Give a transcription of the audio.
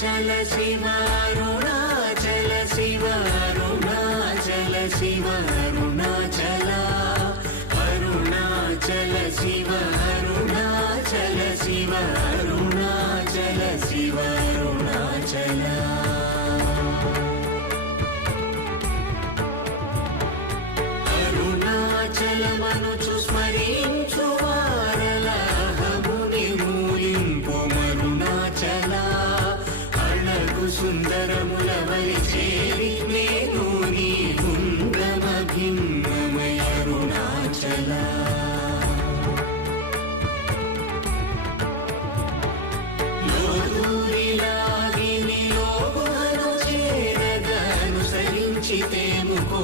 Shiv Arunachal Shiv Arunachal Shiv Arunachal Arunachal Shiv Arunachal Shiv Arunachal Shiv Arunachal Arunachal मनुचु स्मरिंचु वारलहमुनि मूलिंपु मरुणाचल अळगु सुंदरमुलवलि cherry नेनु नी गुण्डमभिन्नमय Arunachal लोदूरिलागि निलोगुहनु चेरगनुसरिंचितेमुको